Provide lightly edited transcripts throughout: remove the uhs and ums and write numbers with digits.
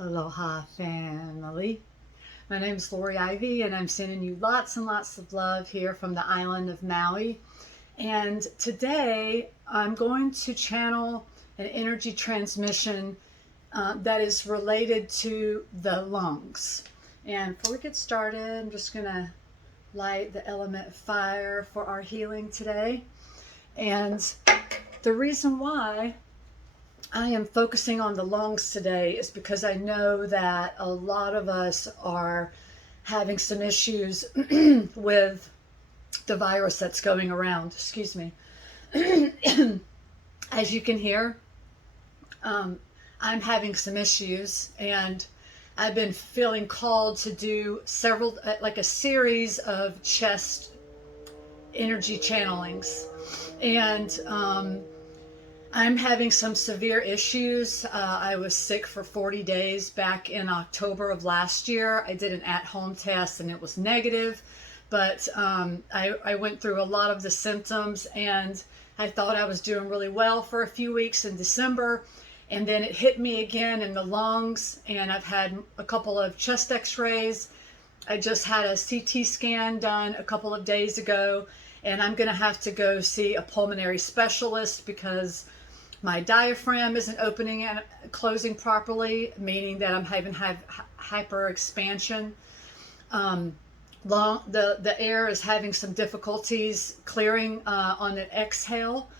Aloha family. My name is Lori Ivy and I'm sending you lots and lots of love here from the island of Maui. And today I'm going to channel an energy transmission that is related to the lungs. And before we get started, I'm just going to light the element of fire for our healing today. And the reason why I am focusing on the lungs today is because I know that a lot of us are having some issues with the virus that's going around. Excuse me. As you can hear, I'm having some issues, and I've been feeling called to do several, like a series of chest energy channelings. And I'm having some severe issues. I was sick for 40 days back in October of last year. I did an at-home test and it was negative, but I went through a lot of the symptoms, and I thought I was doing really well for a few weeks in December, and then it hit me again in the lungs, and I've had a couple of chest x-rays. I just had a CT scan done a couple of days ago, and I'm going to have to go see a pulmonary specialist because my diaphragm isn't opening and closing properly, meaning that I'm having hyper expansion. The air is having some difficulties clearing on an exhale,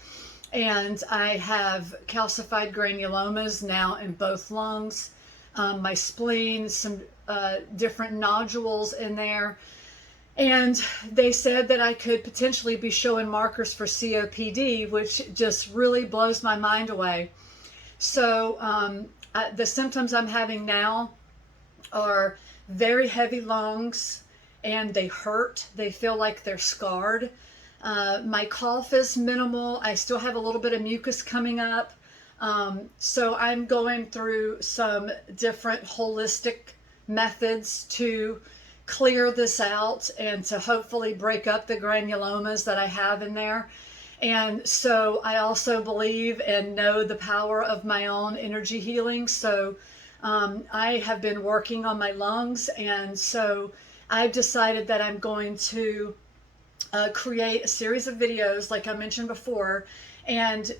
and I have calcified granulomas now in both lungs. My spleen, some different nodules in there. And they said that I could potentially be showing markers for COPD, which just really blows my mind away. So the symptoms I'm having now are very heavy lungs, and they hurt. They feel like they're scarred. My cough is minimal. I still have a little bit of mucus coming up. So I'm going through some different holistic methods to clear this out and to hopefully break up the granulomas that I have in there. And so I also believe and know the power of my own energy healing. So I have been working on my lungs, and so I've decided that I'm going to create a series of videos like I mentioned before, and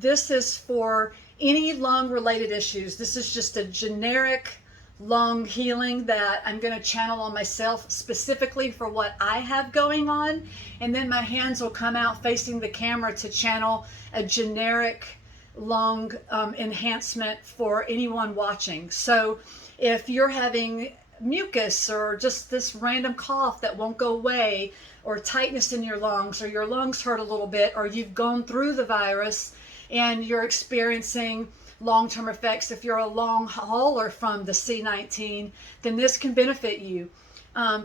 this is for any lung related issues. This is just a generic lung healing that I'm going to channel on myself specifically for what I have going on, and then my hands will come out facing the camera to channel a generic lung enhancement for anyone watching. So if you're having mucus or just this random cough that won't go away, or tightness in your lungs, or your lungs hurt a little bit, or you've gone through the virus and you're experiencing long-term effects, if you're a long hauler from the C-19, then this can benefit you.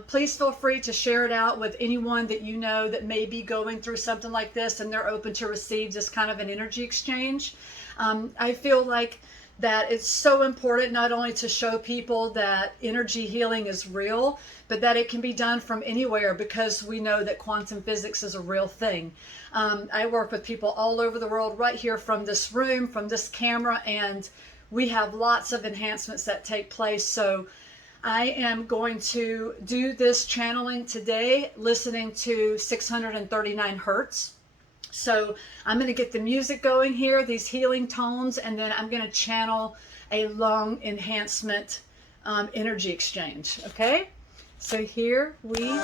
Please feel free to share it out with anyone that you know that may be going through something like this and they're open to receive this kind of an energy exchange. I feel like that it's so important not only to show people that energy healing is real, but that it can be done from anywhere, because we know that quantum physics is a real thing. I work with people all over the world, right here from this room, from this camera, and we have lots of enhancements that take place. So I am going to do this channeling today, listening to 639 hertz. So I'm going to get the music going here, these healing tones, and then I'm going to channel a lung enhancement energy exchange. Okay? So here we go.